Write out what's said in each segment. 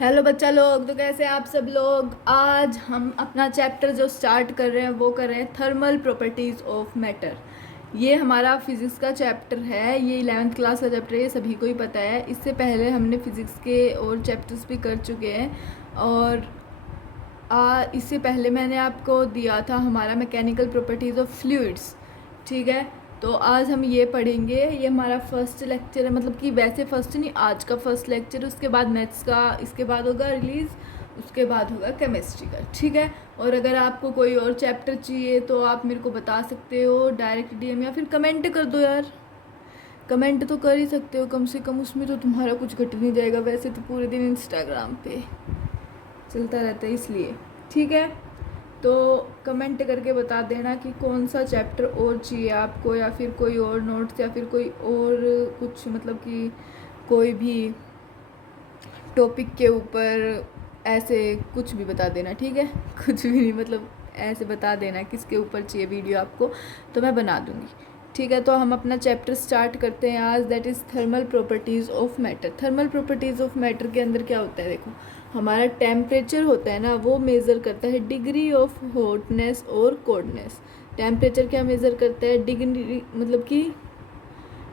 Hello बच्चा लोग, तो कैसे हैं आप सब लोग। आज हम अपना चैप्टर जो स्टार्ट कर रहे हैं वो कर रहे हैं थर्मल प्रॉपर्टीज़ ऑफ मैटर। ये हमारा फिज़िक्स का चैप्टर है, ये 11th क्लास का चैप्टर है, ये सभी को ही पता है। इससे पहले हमने फिज़िक्स के और चैप्टर्स भी कर चुके हैं। और इससे पहले मैंने आपको दिया था हमारा मैकेनिकल प्रॉपर्टीज़ ऑफ फ्लूइड्स, ठीक है। तो आज हम ये पढ़ेंगे, ये हमारा फर्स्ट लेक्चर है, मतलब कि वैसे फर्स्ट नहीं, आज का फर्स्ट लेक्चर। उसके बाद मैथ्स का इसके बाद होगा रिलीज़, उसके बाद होगा केमिस्ट्री का, ठीक है। और अगर आपको कोई और चैप्टर चाहिए तो आप मेरे को बता सकते हो डायरेक्ट डीएम, या फिर कमेंट कर दो यार। कमेंट तो कर ही सकते हो, कम से कम उसमें तो तुम्हारा कुछ घट नहीं जाएगा। वैसे तो पूरे दिन इंस्टाग्राम पे चलता रहता है, इसलिए ठीक है। तो कमेंट करके बता देना कि कौन सा चैप्टर और चाहिए आपको, या फिर कोई और नोट्स, या फिर कोई और कुछ, मतलब कि कोई भी टॉपिक के ऊपर ऐसे कुछ भी बता देना, ठीक है। कुछ भी नहीं, मतलब ऐसे बता देना किसके ऊपर चाहिए वीडियो आपको, तो मैं बना दूँगी, ठीक है। तो हम अपना चैप्टर स्टार्ट करते हैं आज, that is thermal properties of matter. Thermal properties of matter के अंदर क्या होता है, देखो हमारा टेम्परेचर होता है ना, वो मेज़र करता है डिग्री ऑफ हॉटनेस और कोल्डनेस। टेम्परेचर क्या मेज़र करता है, डिग्री, मतलब कि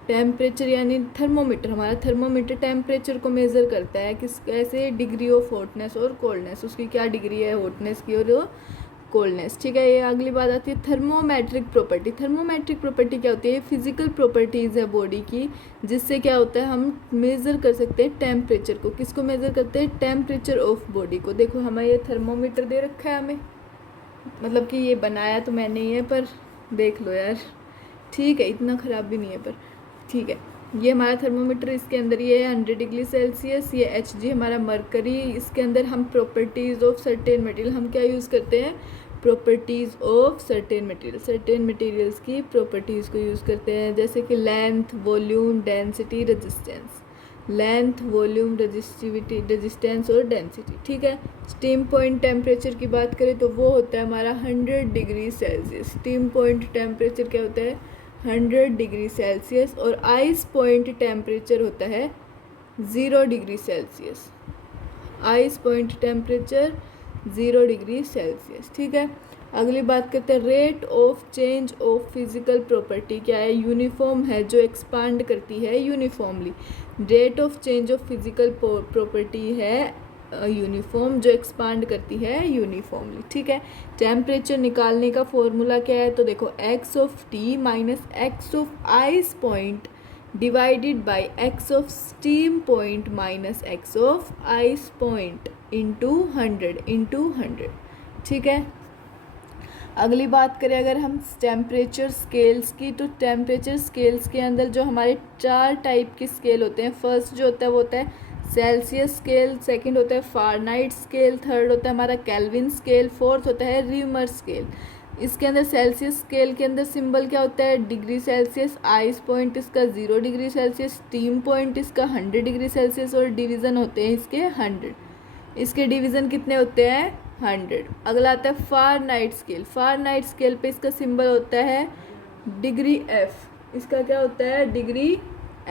टेम्परेचर यानी थर्मोमीटर, हमारा थर्मोमीटर टेम्परेचर को मेज़र करता है किस कैसे, डिग्री ऑफ हॉटनेस और कोल्डनेस, उसकी क्या डिग्री है हॉटनेस की और कोल्डनेस, ठीक है। ये अगली बात आती है थर्मोमेट्रिक प्रॉपर्टी। थर्मोमेट्रिक प्रॉपर्टी क्या होती है, फिजिकल प्रॉपर्टीज़ है बॉडी की, जिससे क्या होता है हम मेज़र कर सकते हैं टेम्परेचर को। किसको मेज़र करते हैं, टेम्परेचर ऑफ बॉडी को। देखो हमें ये थर्मोमीटर दे रखा है हमें, मतलब कि ये बनाया तो मैंने ही है, पर देख लो यार, ठीक है, इतना ख़राब भी नहीं है, पर ठीक है। ये हमारा थर्मोमीटर, इसके अंदर ये है 100 डिग्री सेल्सियस, ये HG हमारा मरकरी। इसके अंदर हम प्रॉपर्टीज़ ऑफ सर्टेन मटेरियल, हम क्या यूज़ करते हैं, properties of certain material, certain materials की प्रॉपर्टीज़ को यूज़ करते हैं, जैसे कि length, volume, density, resistance. Length, volume, resistivity, resistance और डेंसिटी, ठीक है। स्टीम पॉइंट टेम्परेचर की बात करें तो वो होता है हमारा 100 degree Celsius. Steam point temperature क्या होता है, 100 डिग्री सेल्सियस। और आइस पॉइंट टेम्परेचर होता है 0 degree Celsius. Ice point temperature 0 degree Celsius, ठीक है। अगली बात करते हैं rate of change of physical property. क्या है, यूनिफॉर्म है, जो एक्सपांड करती है uniformly. Rate of change of physical property है यूनिफॉर्म, जो एक्सपांड करती है यूनिफॉर्मली, ठीक है। टेम्परेचर निकालने का फॉर्मूला क्या है, तो देखो x of T minus x of ice point divided by x of steam point minus x of ice point into 100, ठीक है। अगली बात करें अगर हम टेम्परेचर स्केल्स की, तो टेम्परेचर स्केल्स के अंदर जो हमारे 4 टाइप के स्केल होते हैं। फर्स्ट जो होता है वो होता है सेल्सियस स्केल, सेकंड होता है फारेनहाइट स्केल, थर्ड होता है हमारा केल्विन स्केल, फोर्थ होता है रीमर स्केल। इसके अंदर सेल्सियस स्केल के अंदर सिंबल क्या होता है, डिग्री सेल्सियस, आइस पॉइंट इसका 0 डिग्री सेल्सियस, स्टीम पॉइंट इसका 100 डिग्री सेल्सियस, और डिवीज़न होते हैं इसके 100। इसके डिवीज़न कितने होते हैं, 100। अगला आता है फारेनहाइट स्केल। फारेनहाइट स्केल पे इसका सिंबल होता है डिग्री F, इसका क्या होता है, डिग्री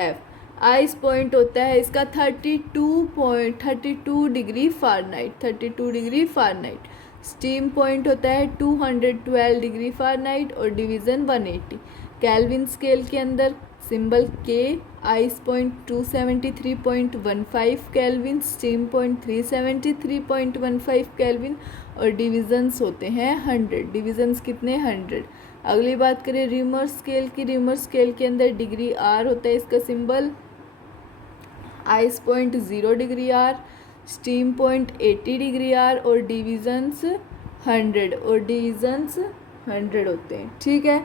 F। आइस पॉइंट होता है इसका 32 degree Fahrenheit, 32 degree Fahrenheit. Steam point होता है 212 डिग्री फारेनहाइट, और डिवीज़न 180। केल्विन स्केल के अंदर symbol K, ice point 273.15 kelvin, steam point 373.15 kelvin, और डिवीज़न्स होते हैं 100। डिवीज़न्स कितने, 100। अगली बात करें रीमर स्केल की। रीमर स्केल के अंदर डिग्री R होता है इसका symbol, ice point 0 degree R, steam point 80 degree R, और डिवीज़न्स 100 होते हैं, ठीक है।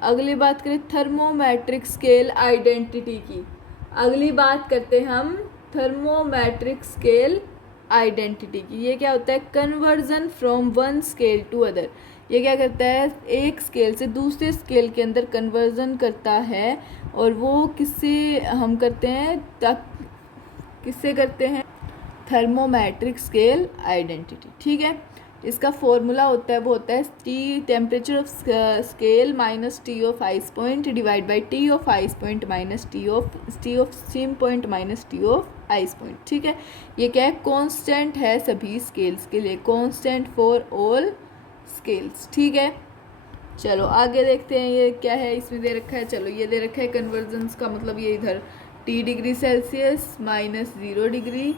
अगली बात करें थर्मोमेट्रिक स्केल आइडेंटिटी की। अगली बात करते हैं हम थर्मोमेट्रिक स्केल आइडेंटिटी की। ये क्या होता है, conversion from one scale to other. ये क्या करता है, एक स्केल से दूसरे स्केल के अंदर कन्वर्जन करता है, और वो किससे हम करते हैं, किससे करते हैं, थर्मोमेट्रिक स्केल आइडेंटिटी, ठीक है। इसका फॉर्मूला होता है वो होता है T temperature of scale minus T of ice point divide by T of ice point minus T of steam point minus T of ice point. ठीक है, ये क्या है, कांस्टेंट है सभी स्केल्स के लिए, कांस्टेंट फॉर ऑल स्केल्स। ठीक है, चलो आगे देखते हैं ये क्या है, इसमें दे रखा है, चलो ये दे रखा है कन्वर्जन्स का मतलब ये इधर T degree Celsius minus 0 degree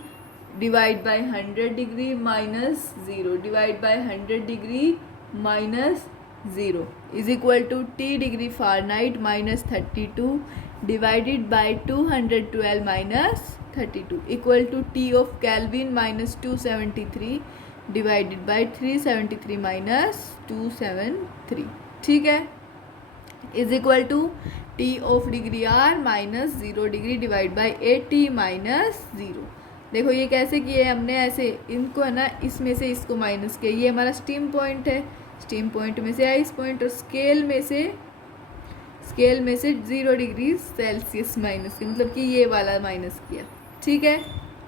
divide by 100 degree minus 0 divide by 100 degree minus 0 is equal to T degree Fahrenheit minus 32 divided by 212 minus 32 equal to T of Kelvin minus 273 divided by 373 minus 273। ठीक है, is equal to T of degree R minus 0 degree divide by 80 minus 0। देखो ये कैसे किए हमने, ऐसे इनको है ना, इसमें से इसको माइनस किया, ये हमारा स्टीम पॉइंट है, स्टीम पॉइंट में से आइस पॉइंट, और स्केल में से 0 डिग्री सेल्सियस माइनस किया, मतलब कि ये वाला माइनस किया। ठीक है,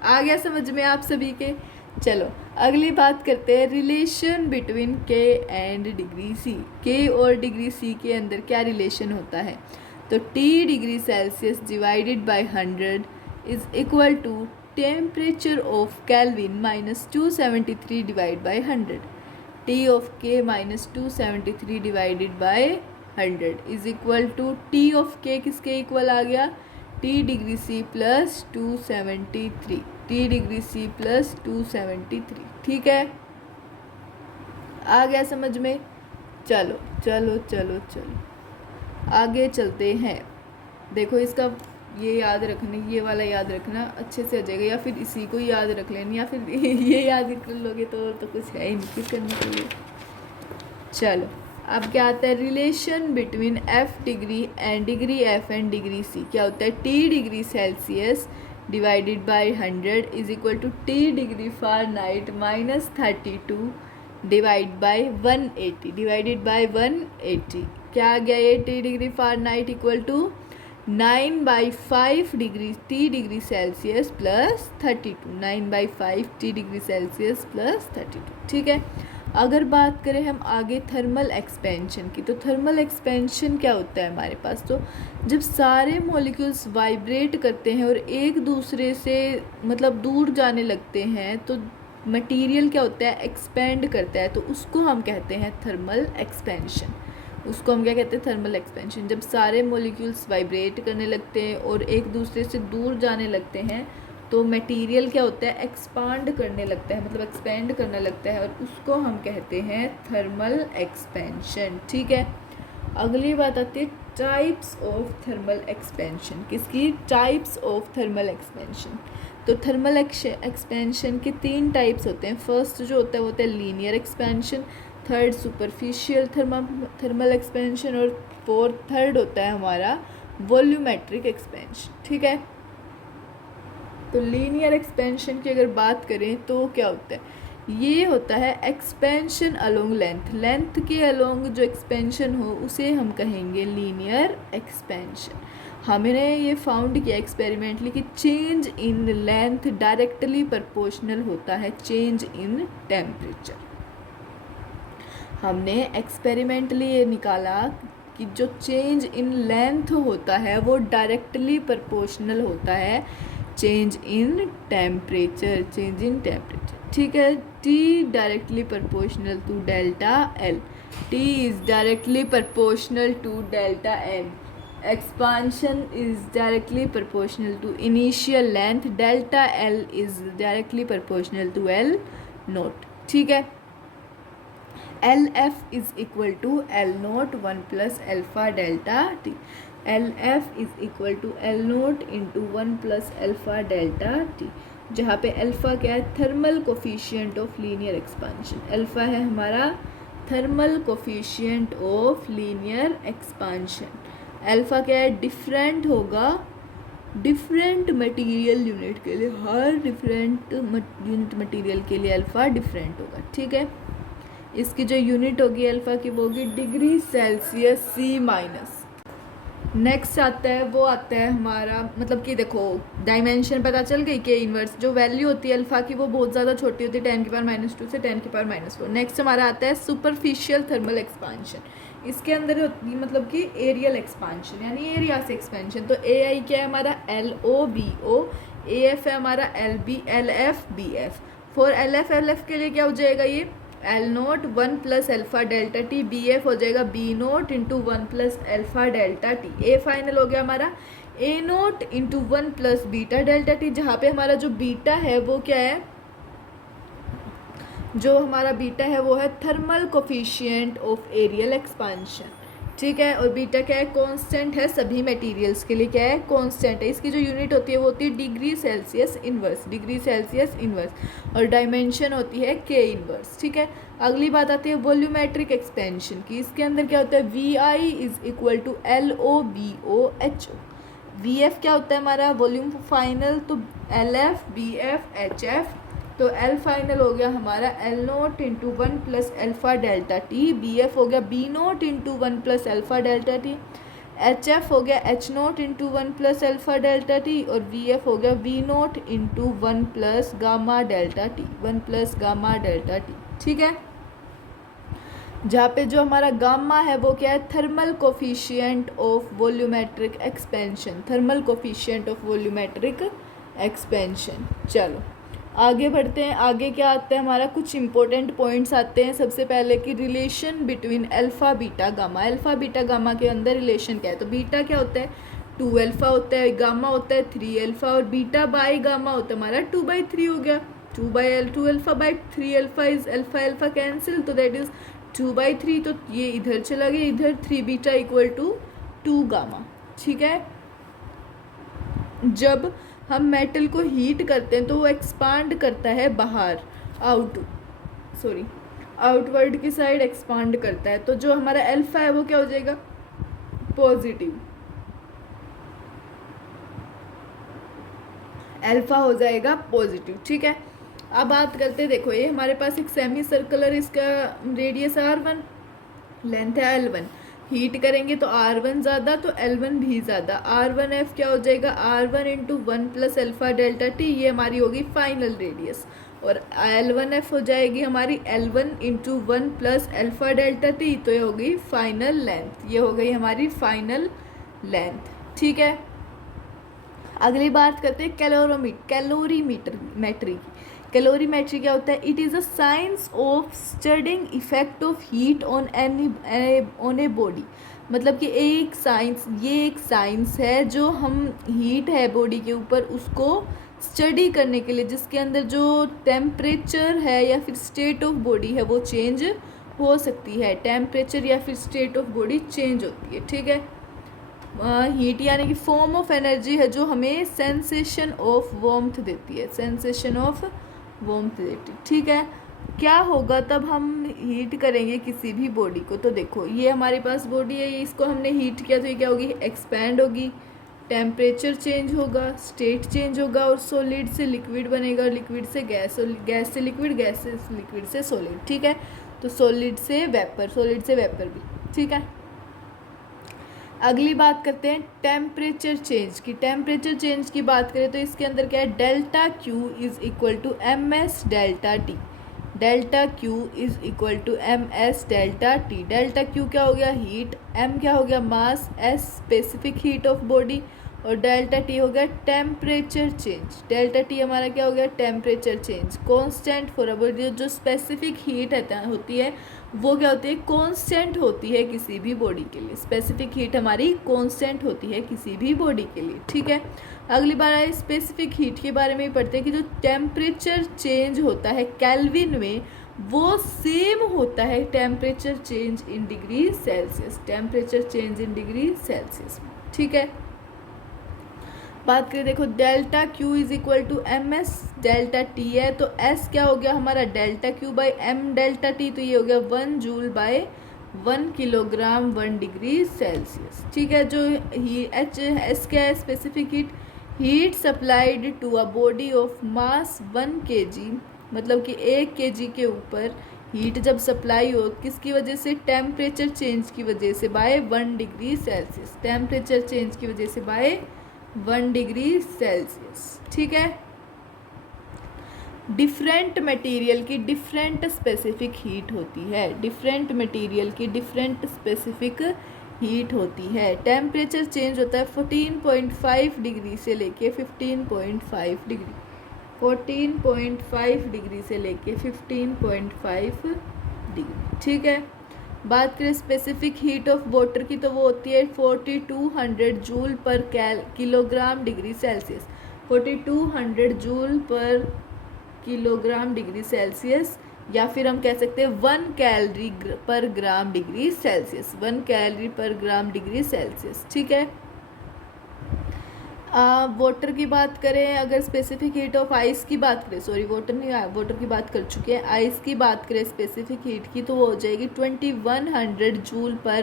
आ गया समझ में आप सभी के। चलो अगली बात करते हैं, रिलेशन बिटवीन के एंड डिग्री सी। के और डिग्री सी के अंदर क्या रिलेशन होता है, तो T degree Celsius divided by 100 is equal to temperature of Kelvin minus 273 divide by 100। T of K minus 273 divided by 100 is equal to T of K किसके equal आ गया, T degree C plus 273, T degree C plus 273। ठीक है, आ गया समझ में। चलो चलो चलो चलो आगे चलते हैं। देखो इसका ये याद रखना, ये वाला याद रखना अच्छे से आ जाएगा, या फिर इसी को याद रख लेना, या फिर ये याद कर लोगे तो कुछ है ही नहीं कुछ करने के लिए। चलो अब क्या आता है, relation between F degree and degree F and degree C क्या होता है, T degree Celsius divided by 100 is equal to T degree Fahrenheit minus 32 divide by 180 divided by 180। क्या आ गया ये, T degree Fahrenheit equal to 9/5 degree T degree Celsius plus 32, 9/5 T degree Celsius plus 32। ठीक है, अगर बात करें हम आगे थर्मल एक्सपेंशन की, तो थर्मल एक्सपेंशन क्या होता है हमारे पास, तो जब सारे मॉलिक्यूल्स वाइब्रेट करते हैं और एक दूसरे से मतलब दूर जाने लगते हैं तो मटेरियल क्या होता है, एक्सपेंड करता है, तो उसको हम कहते हैं थर्मल एक्सपेंशन। उसको हम क्या कहते हैं, थर्मल एक्सपेंशन। जब सारे मॉलिक्यूल्स वाइब्रेट करने लगते हैं और एक दूसरे से दूर जाने लगते हैं तो मटेरियल क्या होता है, एक्सपांड करने लगता है, मतलब एक्सपेंड करने लगता है, और उसको हम कहते हैं थर्मल एक्सपेंशन। ठीक है, अगली बात आती है टाइप्स ऑफ थर्मल एक्सपेंशन। किसकी, टाइप्स ऑफ थर्मल एक्सपेंशन। तो थर्मल एक्सपेंशन के 3 टाइप्स होते हैं। फर्स्ट जो होता है वो होता है linear expansion, third superficial thermal expansion, और थर्ड होता है हमारा वॉल्यूमेट्रिक एक्सपेंशन। ठीक है, तो लीनियर एक्सपेंशन की अगर बात करें तो क्या होता है, ये होता है एक्सपेंशन अलोंग लेंथ, लेंथ के अलोंग जो एक्सपेंशन हो उसे हम कहेंगे लीनियर एक्सपेंशन। हमने ये फाउंड किया एक्सपेरिमेंटली कि change in length directly proportional होता है चेंज इन टेम्परेचर। हमने एक्सपेरिमेंटली ये निकाला कि जो चेंज इन लेंथ होता है वो डायरेक्टली प्रोपोर्शनल होता है change in temperature, change in temperature. ठीक है, T directly proportional to delta L, T is directly proportional to delta M, expansion is directly proportional to initial length, delta L is directly proportional to L naught। ठीक है, LF is equal to L naught 1 plus alpha delta T, LF is equal to L naught into 1 plus alpha delta T, जहाँ पे alpha क्या है, thermal coefficient of linear expansion. Alpha है हमारा thermal coefficient of linear expansion. Alpha क्या है, different होगा different material unit के लिए, हर डिफरेंट यूनिट मटेरियल के लिए अल्फ़ा डिफरेंट होगा। ठीक है, इसकी जो यूनिट होगी अल्फ़ा की वो होगी degree Celsius C minus. Next आता है वो आता है हमारा, मतलब कि देखो डायमेंशन पता चल गई के इनवर्स जो वैल्यू होती है अल्फ़ा की वो बहुत ज़्यादा छोटी होती है 10⁻² से 10⁻⁴। नेक्स्ट हमारा आता है सुपरफिशियल थर्मल एक्सपांशन। इसके अंदर होती है मतलब कि एरियल एक्सपांशन यानी एरिया से एक्सपेंशन। तो ए आई क्या है हमारा LOBO, AF है हमारा LF BF। एल एफ के लिए क्या हो जाएगा ये L0 1 plus alpha delta T, BF हो जाएगा B0 into 1 plus alpha delta T. A final हो गया हमारा A0 into 1 plus beta delta T, जहाँ पे हमारा जो बीटा है वो क्या है, जो हमारा बीटा है वो है thermal coefficient of areal expansion. ठीक है, और बीटा क्या है कांस्टेंट है सभी मटेरियल्स के लिए, क्या है कांस्टेंट है। इसकी जो यूनिट होती है वो होती है डिग्री सेल्सियस इनवर्स, और डायमेंशन होती है के इनवर्स। ठीक है, अगली बात आती है वॉल्यूमेट्रिक एक्सपेंशन की। इसके अंदर क्या होता है VI is equal to LOBOHO। VF क्या होता है हमारा वॉल्यूम फाइनल, तो LF BF HF। तो L फाइनल हो गया हमारा L0 into 1 plus alpha delta T, BF हो गया B0 into 1 plus alpha delta T, HF हो गया H0 into 1 plus alpha delta T, और VF हो गया V0 into 1 plus gamma delta T. ठीक है, जहाँ पे जो हमारा गामा है वो क्या है thermal coefficient of volumetric expansion. चलो आगे बढ़ते हैं। आगे क्या आता है हमारा कुछ इंपॉर्टेंट पॉइंट्स आते हैं। सबसे पहले कि relation between alpha beta gamma के अंदर रिलेशन क्या है। तो बीटा क्या होता है 2 अल्फ़ा होता है, गामा होता है 3 अल्फ़ा, और बीटा बाई गामा होता है हमारा 2/3 हो गया। 2 alpha by 3 alpha is alpha cancel, तो दैट इज़ 2/3। तो ये इधर चला गया, इधर 3 बीटा इक्वल टू 2 गामा। ठीक है, जब हम मेटल को हीट करते हैं तो वो एक्सपांड करता है बाहर, आउटवर्ड की साइड एक्सपांड करता है। तो जो हमारा अल्फा है वो क्या हो जाएगा पॉजिटिव, अल्फा हो जाएगा पॉजिटिव। ठीक है, अब बात करते हैं, देखो ये हमारे पास एक सेमी सर्कुलर, इसका रेडियस R1, लेंथ है L1। हीट करेंगे तो R1 ज़्यादा तो L1 भी ज़्यादा। R1F क्या हो जाएगा R1 into 1 plus alpha delta T, ये हमारी होगी फाइनल रेडियस, और L1F हो जाएगी हमारी L1 into 1 plus alpha delta T, तो ये होगी फाइनल लेंथ, ये हो गई हमारी फाइनल लेंथ। ठीक है, अगली बात करते हैं कैलोरीमेट्री। कैलोरीमेट्री क्या होता है, it is a science of studying effect of heat on a body. मतलब कि ये एक साइंस है जो हम हीट है बॉडी के ऊपर उसको स्टडी करने के लिए, जिसके अंदर जो टेम्परेचर है या फिर स्टेट ऑफ बॉडी है वो चेंज हो सकती है, टेम्परेचर या फिर स्टेट ऑफ बॉडी चेंज होती है। ठीक है, हीट यानी कि फॉर्म ऑफ एनर्जी है जो हमें सेंसेशन ऑफ वार्मथ देती है, ठीक है, क्या होगा तब हम हीट करेंगे किसी भी बॉडी को। तो देखो ये हमारे पास बॉडी है, इसको हमने हीट किया तो ये क्या होगी एक्सपैंड होगी, टेम्परेचर चेंज होगा, स्टेट चेंज होगा, और सॉलिड से लिक्विड बनेगा, लिक्विड से गैस, गैस से लिक्विड, गैस से लिक्विड से सॉलिड। ठीक है, तो सॉलिड से वेपर भी। ठीक है, अगली बात करते हैं टेम्परेचर चेंज की। टेम्परेचर चेंज की बात करें तो इसके अंदर क्या है delta Q is equal to MS delta T। Delta Q is equal to MS delta T। Delta Q क्या हो गया हीट, M क्या हो गया mass, S specific heat of body, और डेल्टा T हो गया टेम्परेचर चेंज। डेल्टा T हमारा क्या हो गया temperature change. Constant for a body, जो स्पेसिफिक हीट होती है वो क्या होती है कांस्टेंट होती है किसी भी बॉडी के लिए। स्पेसिफिक हीट हमारी कांस्टेंट होती है किसी भी बॉडी के लिए। ठीक है, अगली बार आए स्पेसिफिक हीट के बारे में पढ़ते हैं कि जो टेम्परेचर चेंज होता है केल्विन में वो सेम होता है temperature change in degree Celsius. ठीक है, बात करें देखो delta Q is equal to MS delta T है, तो S क्या हो गया हमारा delta Q by M delta T, तो ये हो गया 1 joule by 1 kilogram 1 degree Celsius. ठीक है, जो ही S क्या है specific heat, heat supplied to a body of mass 1 kg, मतलब कि 1 kg के ऊपर हीट जब सप्लाई हो किसकी वजह से, टेम्परेचर चेंज की वजह से by 1 degree Celsius, temperature change की वजह से बाय 1 डिग्री सेल्सियस। ठीक है। डिफरेंट मटेरियल की डिफरेंट स्पेसिफिक हीट होती है, डिफरेंट मटेरियल की डिफरेंट स्पेसिफिक हीट होती है। टेम्परेचर चेंज होता है 14.5 डिग्री से लेके 15.5 डिग्री, 14.5 डिग्री से लेके 15.5 डिग्री। ठीक है। बात करें स्पेसिफिक हीट ऑफ वाटर की तो वो होती है 4200 जूल पर किलोग्राम डिग्री सेल्सियस, 4200 जूल पर किलोग्राम डिग्री सेल्सियस, या फिर हम कह सकते हैं 1 कैलोरी पर ग्राम डिग्री सेल्सियस, 1 कैलोरी पर ग्राम डिग्री सेल्सियस। ठीक है। वाटर की बात करें, अगर स्पेसिफिक हीट ऑफ आइस की बात करें, सॉरी वाटर नहीं, वाटर की बात कर चुके हैं, आइस की बात करें स्पेसिफिक हीट की तो वो हो जाएगी 2100 जूल पर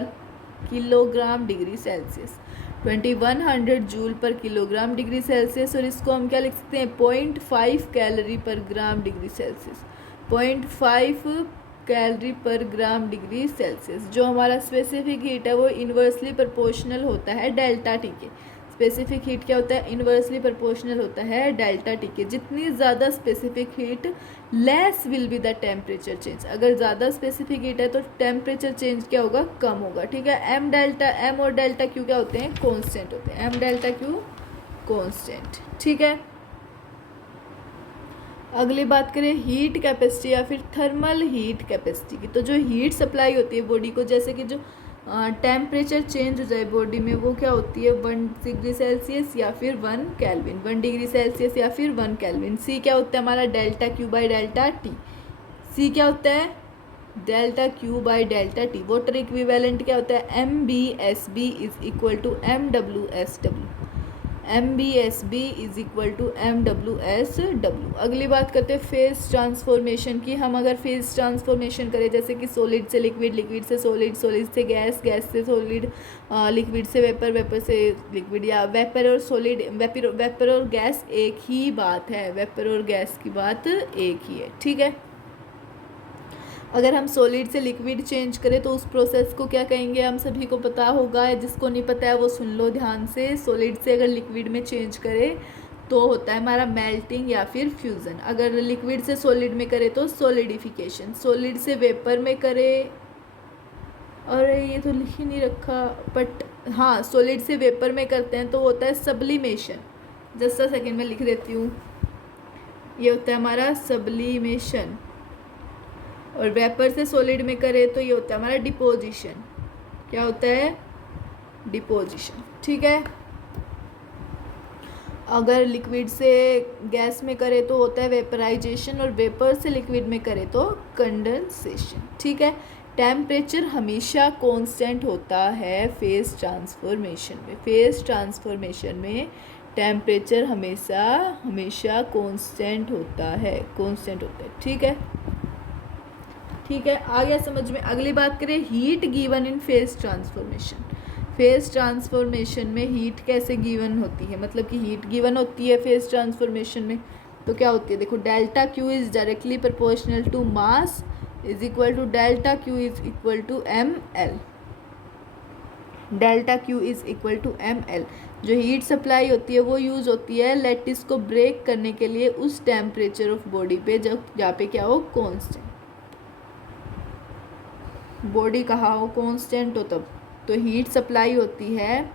किलोग्राम डिग्री सेल्सियस, 2100 जूल पर किलोग्राम डिग्री सेल्सियस। और इसको हम क्या लिख सकते हैं, 0.5 कैलोरी पर ग्राम डिग्री सेल्सियस, 0.5 कैलोरी पर ग्राम डिग्री सेल्सियस। जो हमारा स्पेसिफिक हीट है वो इन्वर्सली प्रोपोर्शनल होता है डेल्टा टी के। स्पेसिफिक हीट क्या होता है, इन्वर्सली प्रोपोर्शनल होता है डेल्टा टी के। जितनी ज़्यादा specific heat less will be the temperature change, अगर ज़्यादा स्पेसिफिक हीट है तो टेम्परेचर चेंज क्या होगा, कम होगा। ठीक है। एम और डेल्टा क्यू क्या होते हैं, कॉन्स्टेंट होते हैं, एम डेल्टा क्यू कॉन्स्टेंट। ठीक है। अगली बात करें हीट कैपेसिटी या फिर थर्मल हीट कैपेसिटी की, तो जो हीट सप्लाई होती है बॉडी को, जैसे कि जो टेम्परेचर चेंज हो जाए बॉडी में, वो क्या होती है 1 डिग्री सेल्सियस या फिर 1 केल्विन, 1 डिग्री सेल्सियस या फिर 1 केल्विन। सी क्या होता है हमारा, delta Q by delta T. C क्या होता है, delta Q by delta T. Water equivalent क्या होता है, M B S B is equal to M W S W, M B S B is equal to M W S W. अगली बात करते हैं फेज ट्रांसफॉर्मेशन की। हम अगर फेज ट्रांसफॉर्मेशन करें जैसे कि सॉलिड से लिक्विड, लिक्विड से सॉलिड, सॉलिड से गैस, गैस से सॉलिड, लिक्विड से वेपर, वेपर से लिक्विड, या वेपर और सॉलिड, वेपर और गैस एक ही बात है, वेपर और गैस की बात एक ही है। ठीक है। अगर हम सॉलिड से लिक्विड चेंज करें तो उस प्रोसेस को क्या कहेंगे, हम सभी को पता होगा, जिसको नहीं पता है वो सुन लो ध्यान से। सॉलिड से अगर लिक्विड में चेंज करें तो होता है हमारा मेल्टिंग या फिर फ्यूज़न। अगर लिक्विड से सॉलिड में करें तो सॉलिडिफिकेशन। सॉलिड से वेपर में करें, और ये तो लिख ही नहीं रखा, बट हाँ सॉलिड से वेपर में करते हैं तो होता है सब्लिमेशन। जस्ट अ सेकेंड में लिख देती हूँ, ये होता है हमारा सब्लिमेशन। और वेपर से सॉलिड में करें तो ये होता है हमारा डिपोजिशन। क्या होता है, डिपोजिशन। ठीक है। अगर लिक्विड से गैस में करें तो होता है वेपराइजेशन, और वेपर से लिक्विड में करें तो कंडेंसेशन। ठीक है। टेम्परेचर हमेशा कांस्टेंट होता है फेज ट्रांसफॉर्मेशन में, फेज ट्रांसफॉर्मेशन में टेम्परेचर हमेशा कांस्टेंट होता है, कांस्टेंट होता है। ठीक है। ठीक है, आ गया समझ में। अगली बात करें heat given in phase transformation. Phase transformation में हीट कैसे गिवन होती है, मतलब कि हीट गिवन होती है फेज ट्रांसफॉर्मेशन में तो क्या होती है, देखो delta Q is directly proportional to mass is equal to delta Q is equal to M L. Delta Q is equal to M L. जो हीट सप्लाई होती है वो यूज़ होती है लैटिस को ब्रेक करने के लिए उस टेम्परेचर ऑफ बॉडी पे जहाँ पे क्या हो, कॉन्स्टेंट बॉडी कहाँ हो, कांस्टेंट हो, तब तो हीट सप्लाई होती है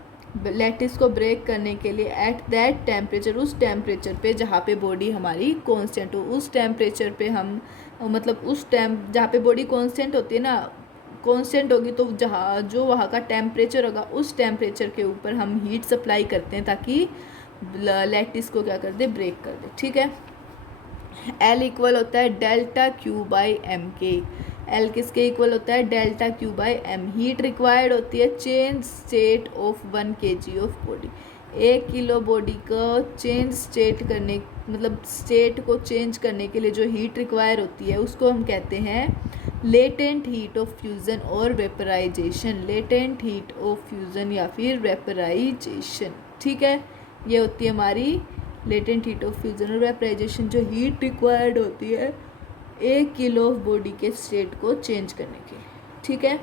लैटिस को ब्रेक करने के लिए एट दैट टेम्परेचर, उस टेम्परेचर पे जहाँ पे बॉडी हमारी कांस्टेंट हो। उस टेम्परेचर पे हम, मतलब उस जहाँ पे बॉडी कांस्टेंट होती है ना, कांस्टेंट होगी तो जहाँ जो वहाँ का टेम्परेचर होगा उस टेम्परेचर के ऊपर हम हीट सप्लाई करते हैं ताकि लैटिस को क्या कर दे, ब्रेक कर दे। ठीक है। एल इक्वल होता है डेल्टा क्यू बाई एम के। एल किसके इक्वल होता है, delta Q by M. Heat required होती है change state of 1 kg of body. 1 kilo body को चेंज स्टेट करने, मतलब स्टेट को चेंज करने के लिए जो हीट रिक्वायर होती है उसको हम कहते हैं लेटेंट हीट ऑफ फ्यूज़न और vaporization. Latent heat of fusion या फिर वेपराइजेशन। ठीक है। ये होती है हमारी लेटेंट हीट ऑफ फ्यूजन और वेपराइजेशन, जो हीट रिक्वायर्ड होती है 1 किलो ऑफ बॉडी के स्टेट को चेंज करने के लिए, ठीक है।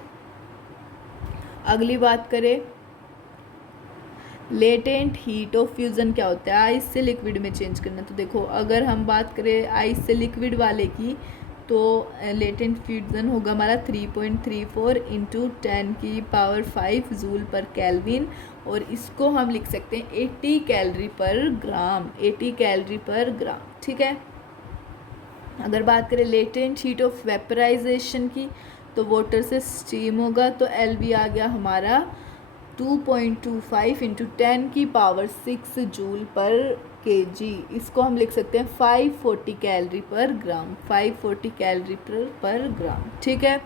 अगली बात करें लेटेंट हीट ऑफ फ्यूज़न क्या होता है, आइस से लिक्विड में चेंज करना। तो देखो अगर हम बात करें आइस से लिक्विड वाले की, तो लेटेंट फ्यूज़न होगा हमारा 3.34 इंटू 10⁵ जूल पर केल्विन, और इसको हम लिख सकते हैं 80 कैलोरी पर ग्राम, 80 कैलोरी पर ग्राम, ठीक है। अगर बात करें लेटेंट हीट ऑफ वेपराइजेशन की, तो वाटर से स्टीम होगा, तो एलवी आ गया हमारा 2.25 इंटू 10⁶ जूल पर kg। इसको हम लिख सकते हैं 540 कैलोरी पर ग्राम, 540 कैलोरी पर ग्राम, ठीक है।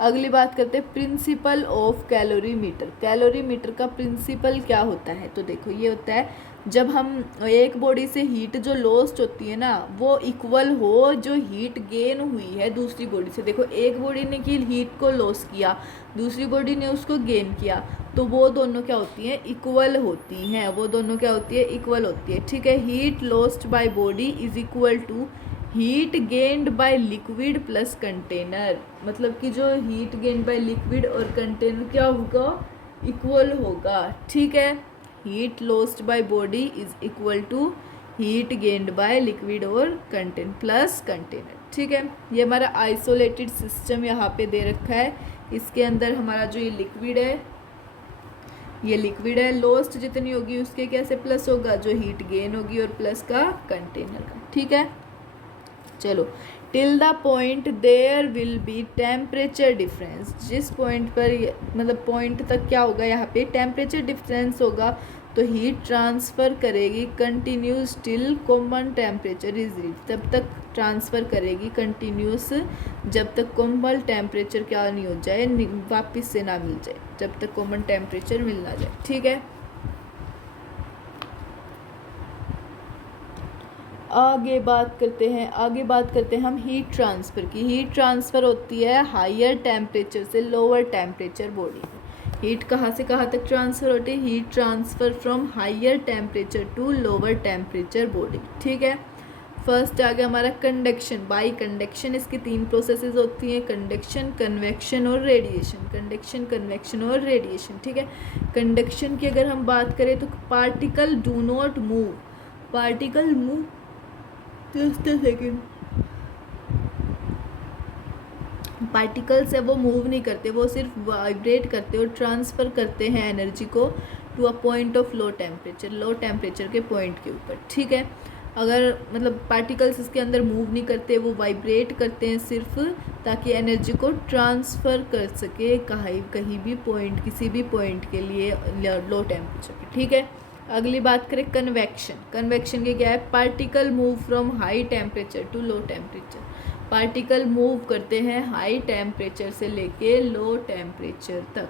अगली बात करते हैं प्रिंसिपल ऑफ कैलोरीमीटर। कैलोरीमीटर का प्रिंसिपल क्या होता है, तो देखो ये होता है जब हम एक बॉडी से हीट जो लॉस्ट होती है ना, वो इक्वल हो जो हीट गेन हुई है दूसरी बॉडी से। देखो एक बॉडी ने की हीट को लॉस किया, दूसरी बॉडी ने उसको गेन किया, तो वो दोनों क्या होती हैं, इक्वल होती हैं, वो दोनों क्या होती है, इक्वल होती है, ठीक है। Heat lost by body is equal to heat gained by liquid plus container. मतलब कि जो हीट गेन्ड बाय लिक्विड और कंटेनर क्या होगा, इक्वल होगा, ठीक है। Heat lost by body is equal to heat gained by liquid और कंटेनर प्लस कंटेनर, ठीक है। ये हमारा आइसोलेटेड सिस्टम यहाँ पे दे रखा है। इसके अंदर हमारा जो ये लिक्विड है, ये लिक्विड है, लॉस्ट जितनी होगी उसके कैसे प्लस होगा, जो हीट गेन होगी, और प्लस का कंटेनर का, ठीक है। चलो till the point there will be temperature difference. जिस पॉइंट पर मतलब पॉइंट तक क्या होगा, यहाँ पे टेम्परेचर डिफरेंस होगा, तो हीट ट्रांसफ़र करेगी continuous till common temperature is reach. तब तक ट्रांसफ़र करेगी कंटिन्यूस जब तक कॉमन टेम्परेचर क्या नहीं हो जाए, वापस से ना मिल जाए, जब तक कॉमन टेम्परेचर मिल ना जाए, ठीक है। आगे बात करते हैं हम हीट ट्रांसफ़र की। हीट ट्रांसफ़र होती है हायर टेम्परेचर से लोअर टेम्परेचर बॉडी में। हीट कहाँ से कहाँ तक ट्रांसफ़र होती है, heat transfer from higher temperature to lower temperature body, ठीक है। फर्स्ट आ गया हमारा कंडक्शन बाई कंडक्शन। इसकी 3 प्रोसेसेस होती हैं, कंडक्शन, कन्वेक्शन और रेडिएशन। कंडक्शन, कन्वेक्शन और रेडिएशन, ठीक है। कंडक्शन की अगर हम बात करें तो particle do not move, particle move just a second, particles है वो मूव नहीं करते, वो सिर्फ वाइब्रेट करते और ट्रांसफ़र करते हैं एनर्जी को to a point of low temperature, low temperature के पॉइंट के ऊपर, ठीक है। अगर मतलब पार्टिकल्स इसके अंदर मूव नहीं करते, वो वाइब्रेट करते हैं सिर्फ ताकि एनर्जी को ट्रांसफ़र कर सके कहीं भी पॉइंट, किसी भी पॉइंट के लिए लो टेम्परेचर पे, ठीक है। अगली बात करें कन्वेक्शन। कन्वेक्शन के क्या है, particle move from high temperature to low temperature. Particle move करते हैं हाई टेम्परेचर से लेके लो टेम्परेचर तक,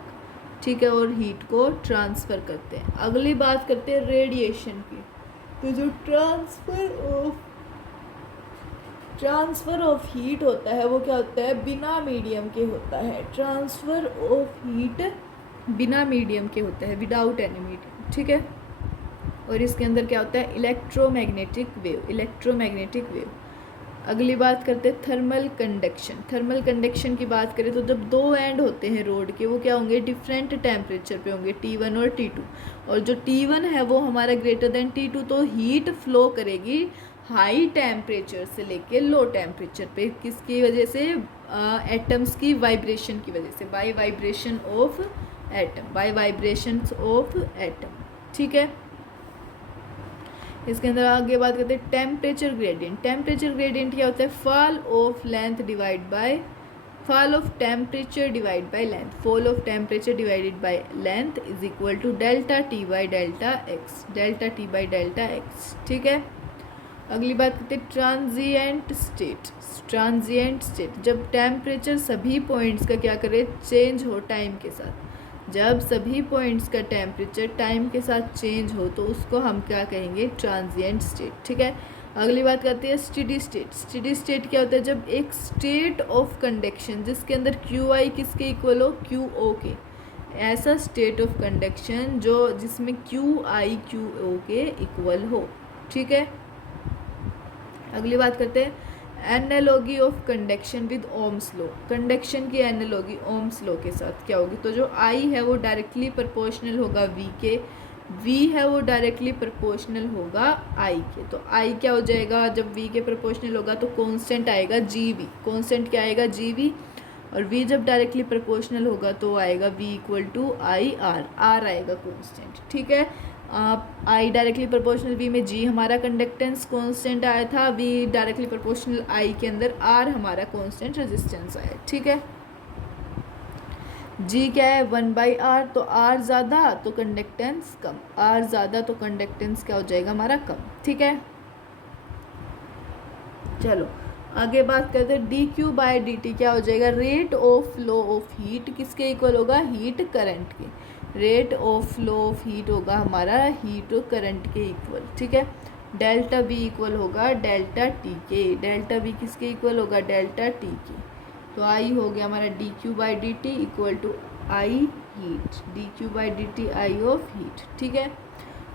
ठीक है, और हीट को ट्रांसफ़र करते हैं। अगली बात करते हैं रेडिएशन की। तो जो ट्रांसफ़र ऑफ हीट होता है वो क्या होता है, बिना मीडियम के होता है। ट्रांसफ़र ऑफ हीट बिना मीडियम के होता है, विदाउट एनी मीडियम, ठीक है। और इसके अंदर क्या होता है, इलेक्ट्रोमैग्नेटिक वेव, इलेक्ट्रोमैग्नेटिक वेव। अगली बात करते हैं थर्मल कंडक्शन। थर्मल कंडक्शन की बात करें तो जब 2 एंड होते हैं रोड के, वो क्या होंगे, डिफरेंट टेम्परेचर पे होंगे, T1 और T2, और जो T1 है वो हमारा ग्रेटर देन T2, तो हीट फ्लो करेगी हाई टेम्परेचर से लेके लो टेम्परेचर पे, किसकी वजह से, एटम्स की वाइब्रेशन की वजह से, by vibration of atom, by vibration of atom, ठीक है। इसके अंदर आगे बात करते हैं टेम्परेचर ग्रेडियंट। टेम्परेचर ग्रेडियंट क्या होता है, fall of length divide by fall of temperature divide by length, fall of temperature divided by length is equal to delta T by delta X, delta T by delta X, ठीक है। अगली बात करते हैं transient state. Transient state, जब temperature सभी points का क्या करे, चेंज हो टाइम के साथ, जब सभी पॉइंट्स का टेम्परेचर टाइम के साथ चेंज हो तो उसको हम क्या कहेंगे, ट्रांजिएंट स्टेट, ठीक है। अगली बात करते हैं स्टेडी स्टेट। स्टेडी स्टेट क्या होता है, जब एक स्टेट ऑफ कंडक्शन जिसके अंदर क्यू आई किसके इक्वल हो, क्यू ओ के, ऐसा स्टेट ऑफ कंडक्शन जो जिसमें क्यू आई क्यू ओ के इक्वल हो। ठीक है, अगली बात करते हैं analogy of conduction with Ohm's law. Conduction की एनालॉगी ओम्स लॉ के साथ क्या होगी? तो जो आई है वो डायरेक्टली प्रोपोर्शनल होगा वी के, वी है वो डायरेक्टली प्रोपोर्शनल होगा आई के। तो आई क्या हो जाएगा? जब वी के प्रोपोर्शनल होगा तो कांस्टेंट आएगा जी वी। कांस्टेंट क्या आएगा? G V. और v जब डायरेक्टली प्रोपोर्शनल होगा तो आएगा v equal to I R, R आएगा कांस्टेंट। ठीक है, आई डायरेक्टली प्रोपोर्शनल v में g हमारा कंडक्टेंस कांस्टेंट आया था, v डायरेक्टली प्रोपोर्शनल i के अंदर r हमारा कांस्टेंट रेजिस्टेंस आया। ठीक है, g क्या है? 1/r, तो r ज़्यादा तो कंडक्टेंस कम, r ज़्यादा तो कंडक्टेंस क्या हो जाएगा हमारा? कम। ठीक है, चलो आगे बात करते हैं D Q by D T क्या हो जाएगा? Rate of flow of heat किसके इक्वल होगा? हीट करंट के। Rate of flow of heat होगा हमारा हीट और करंट के इक्वल। ठीक है, डेल्टा वी इक्वल होगा डेल्टा टी के। डेल्टा वी किसके इक्वल होगा? डेल्टा टी के। तो आई हो गया हमारा D Q by D T equal to I heat, D Q by D T I of heat. ठीक है,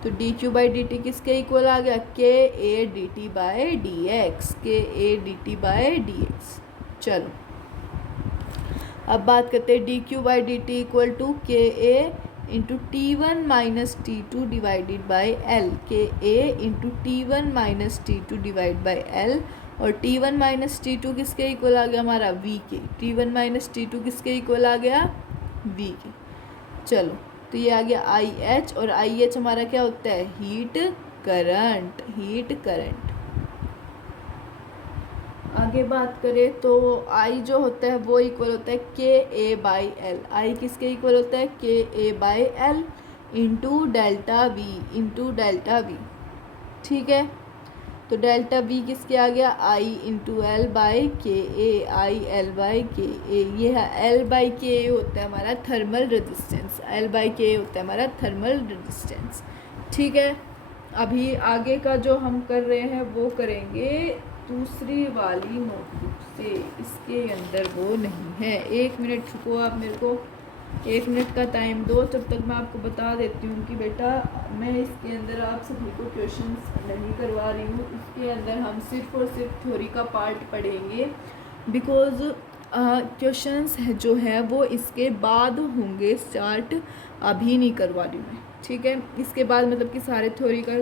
तो D Q by D T किसके इक्वल आ गया? K A D T by D X, K A D T by D X. चलो अब बात करते हैं D Q by D T equal to K A into T one minus T two divided by L, K A into T one minus T two divide by L. और T one minus T two किसके equal आ गया हमारा? V के। T one minus T two किसके equal आ गया? V के। चलो तो ये आ गया आई एच, और आई एच हमारा क्या होता है? Heat current, heat current. आगे बात करें तो आई जो होता है वो इक्वल होता है के ए बाई एल। आई किसके इक्वल होता है? K A by L into delta V, into delta V. ठीक है, तो डेल्टा वी किसके आ गया? आई इंटू एल बाई के ए, आई एल बाई के ए। ये है एल बाई के ए होता है हमारा थर्मल रेजिस्टेंस, एल बाई के ए होता है हमारा थर्मल रेजिस्टेंस। ठीक है, अभी आगे का जो हम कर रहे हैं वो करेंगे दूसरी वाली नोटबुक से, इसके अंदर वो नहीं है। 1 मिनट रुको आप, मेरे को 1 मिनट का टाइम दो, तब तक मैं आपको बता देती हूँ कि बेटा मैं इसके अंदर आप सभी को क्वेश्चंस नहीं करवा रही हूँ। इसके अंदर हम सिर्फ और सिर्फ थ्योरी का पार्ट पढ़ेंगे, बिकॉज क्वेश्चंस जो है वो इसके बाद होंगे स्टार्ट, अभी नहीं करवा रही मैं। ठीक है, इसके बाद मतलब कि सारे थ्योरी का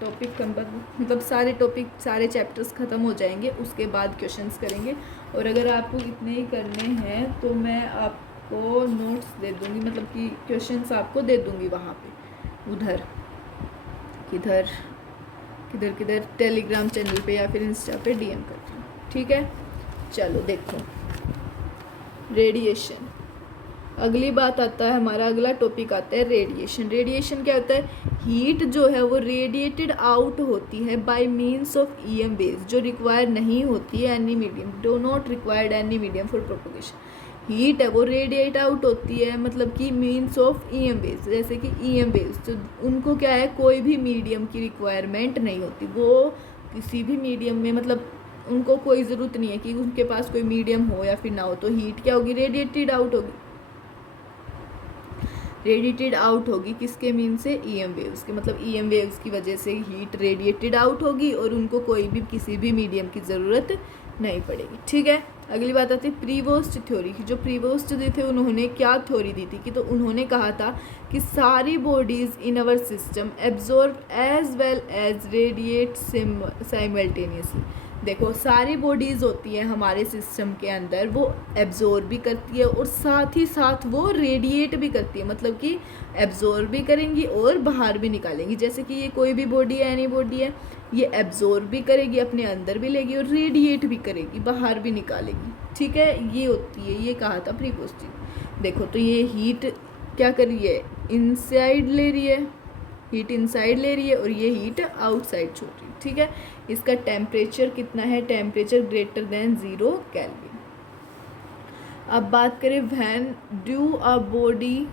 टॉपिक मतलब सारे टॉपिक सारे चैप्टर्स ख़त्म हो जाएंगे, उसके बाद क्वेश्चंस करेंगे। और अगर आपको इतने ही करने हैं तो मैं आपको नोट्स दे दूँगी, मतलब कि क्वेश्चंस आपको दे दूँगी वहाँ पे, उधर किधर किधर किधर टेलीग्राम चैनल पे या फिर इंस्टा पे डीएम करती हूँ। ठीक है, चलो देखो रेडिएशन। अगली बात आता है हमारा, अगला टॉपिक आता है रेडिएशन। रेडिएशन क्या होता है? हीट जो है वो रेडिएटेड आउट होती है by means of EM waves, जो रिक्वायर नहीं होती है any medium, do not required any medium for propagation. Heat है वो रेडिएट आउट होती है मतलब कि मींस ऑफ ईएम वेव्स, जैसे कि ईएम वेव्स तो उनको क्या है, कोई भी मीडियम की रिक्वायरमेंट नहीं होती, वो किसी भी मीडियम में मतलब उनको कोई ज़रूरत नहीं है कि उनके पास कोई मीडियम हो या फिर ना हो, तो हीट क्या होगी? रेडिएटेड आउट होगी। रेडिएटेड आउट होगी किसके मीन से? ईएम वेव्स के, मतलब ईएम वेव्स की वजह से हीट रेडिएटेड आउट होगी और उनको कोई भी किसी भी मीडियम की ज़रूरत नहीं पड़ेगी। ठीक है, अगली बात आती है प्रीवोस्ट थ्योरी की। जो प्रीवोस्ट जी थे उन्होंने क्या थ्योरी दी थी कि, तो उन्होंने कहा था कि सारी bodies in our system absorb as well as radiate simultaneously. देखो सारी बॉडीज़ होती है हमारे सिस्टम के अंदर, वो एब्जॉर्ब भी करती है और साथ ही साथ वो रेडिएट भी करती है, मतलब कि एब्जॉर्ब भी करेंगी और बाहर भी निकालेंगी। जैसे कि ये कोई भी बॉडी है, एनी बॉडी है, ये एब्जॉर्ब भी करेगी, अपने अंदर भी लेगी और रेडिएट भी करेगी, बाहर भी निकालेगी। ठीक है, ये होती है, ये कहा था प्रीपोस्टिव। देखो तो ये हीट क्या कर रही है? इनसाइड ले रही है, हीट इनसाइड ले रही है और ये हीट आउटसाइड छोड़ रही है। ठीक है, इसका टेम्परेचर कितना है? Temperature greater than 0 kelvin. अब बात करें व्हेन डू अ बॉडी,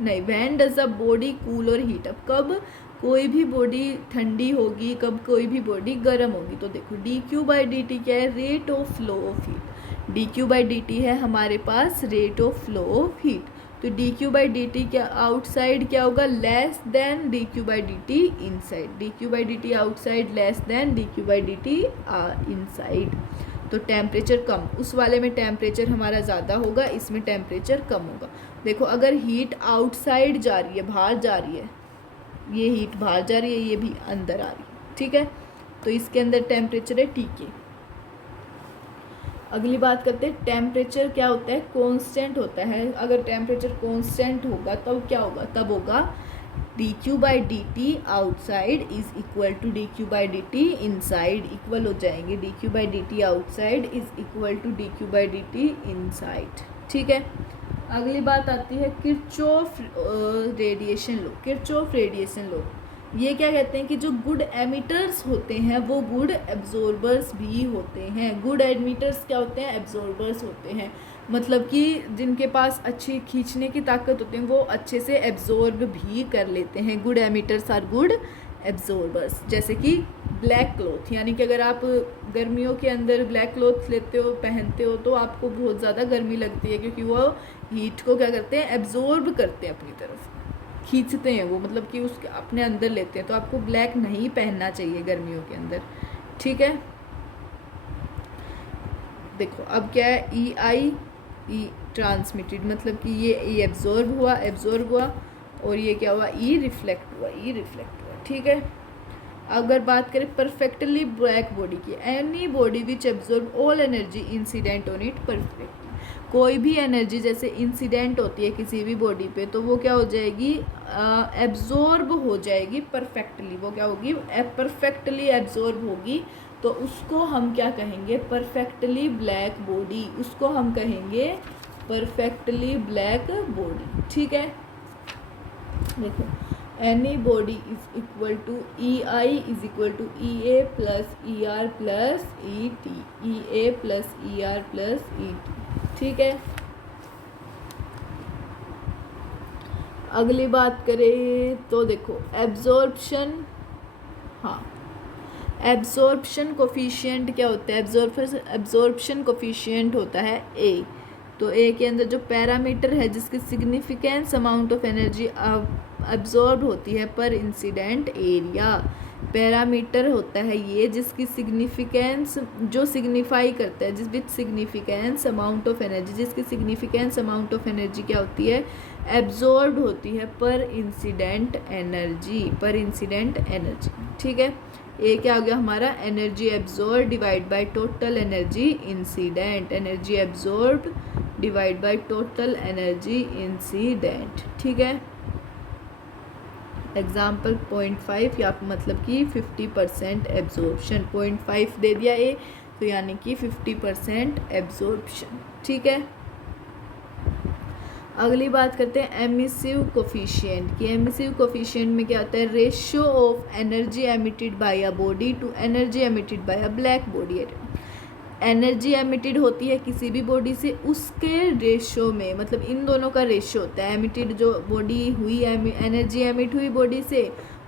नहीं when does a body cool और हीट अप, कब कोई भी बॉडी ठंडी होगी, कब कोई भी बॉडी गर्म होगी। तो देखो D Q by D T क्या है? Rate of flow of heat. D Q by D T है हमारे पास rate of flow of heat. तो D Q by D T क्या आउटसाइड क्या होगा, less than D Q by D T inside, D Q by D T outside less than D Q by D T inside. तो temperature कम, उस वाले में temperature हमारा ज़्यादा होगा, इसमें टेम्परेचर कम होगा। देखो अगर हीट आउटसाइड जा रही है, बाहर जा रही है, ये हीट बाहर जा रही है, ये भी अंदर आ रही है, ठीक है, तो इसके अंदर टेम्परेचर है Tk। अगली बात करते हैं, टेम्परेचर क्या होता है, कांस्टेंट होता है। अगर टेम्परेचर कांस्टेंट होगा तब क्या होगा, तब होगा D Q by D T outside is equal to D Q by D T inside, equal हो जाएंगे, D Q by D T outside is equal to D Q by D T inside, ठीक है। अगली बात आती है Kirchhoff radiation law. Kirchhoff radiation law ये क्या कहते हैं कि जो गुड एमिटर्स होते हैं वो गुड एब्जॉर्बर्स भी होते हैं। गुड एमिटर्स क्या होते हैं, एब्जॉर्बर्स होते हैं, मतलब कि जिनके पास अच्छी खींचने की ताकत होती है वो अच्छे से एब्जॉर्ब भी कर लेते हैं। Good emitters are good absorbers. जैसे कि ब्लैक क्लॉथ, यानी कि अगर आप गर्मियों के अंदर ब्लैक क्लॉथ लेते हो, पहनते हो, तो आपको बहुत ज़्यादा गर्मी लगती है, क्योंकि वो हीट को क्या करते हैं, एब्जॉर्ब करते हैं, अपनी तरफ खींचते हैं वो, मतलब कि उसके अपने अंदर लेते हैं। तो आपको ब्लैक नहीं पहनना चाहिए गर्मियों के अंदर, ठीक है। देखो अब क्या है, ई आई ई ट्रांसमिटेड, मतलब कि ये ई एब्जॉर्ब हुआ, और ये क्या हुआ, ई रिफ्लेक्ट हुआ, ठीक है। अगर बात करें परफेक्टली ब्लैक बॉडी की, any body which absorb all energy incident on it perfectly, कोई भी एनर्जी जैसे इंसिडेंट होती है किसी भी बॉडी पे, तो वो क्या हो जाएगी, एब्जॉर्ब हो जाएगी परफेक्टली। वो क्या होगी, परफेक्टली एब्जॉर्ब होगी, तो उसको हम क्या कहेंगे, परफेक्टली ब्लैक बॉडी, उसको हम कहेंगे परफेक्टली ब्लैक बॉडी, ठीक है। देखो any body is equal to E I is equal to E A plus E R plus E T, E A plus E R plus E T, ठीक है। अगली बात करें तो देखो एब्जॉर्प्शन, हाँ एब्जॉर्प्शन कोफिशिएंट क्या होता है, एब्जॉर्प्शन कोफिशिएंट होता है ए। तो ए के अंदर जो पैरामीटर है जिसकी significance amount of energy absorb होती है पर इंसिडेंट एरिया, पैरामीटर होता है ये जिसकी सिग्निफिकेंस, जो सिग्निफाई करता है, जिस विच सिग्निफिकेंस अमाउंट ऑफ एनर्जी, जिसकी सिग्निफिकेंस अमाउंट ऑफ एनर्जी क्या होती है, एब्जॉर्ब होती है पर इंसिडेंट एनर्जी, ठीक है। ये क्या हो गया हमारा, energy absorb divide by total energy incident, energy absorb divide by total energy incident, ठीक है। एग्जाम्पल 0.5 या मतलब कि 50% एब्जॉर्प्शन, 0.5 दे दिया ए, तो यानी कि 50% एब्जॉर्प्शन, ठीक है। अगली बात करते हैं एमिसिव कोफिशिएंट की। एमिसिव कोफिशिएंट में क्या होता है, ratio of energy emitted by a body to energy emitted by a black body. Energy emitted होती है किसी भी बॉडी से, उसके रेशियो में, मतलब इन दोनों का रेशियो होता है, एमिटेड जो बॉडी हुई, एनर्जी एमिट हुई बॉडी से,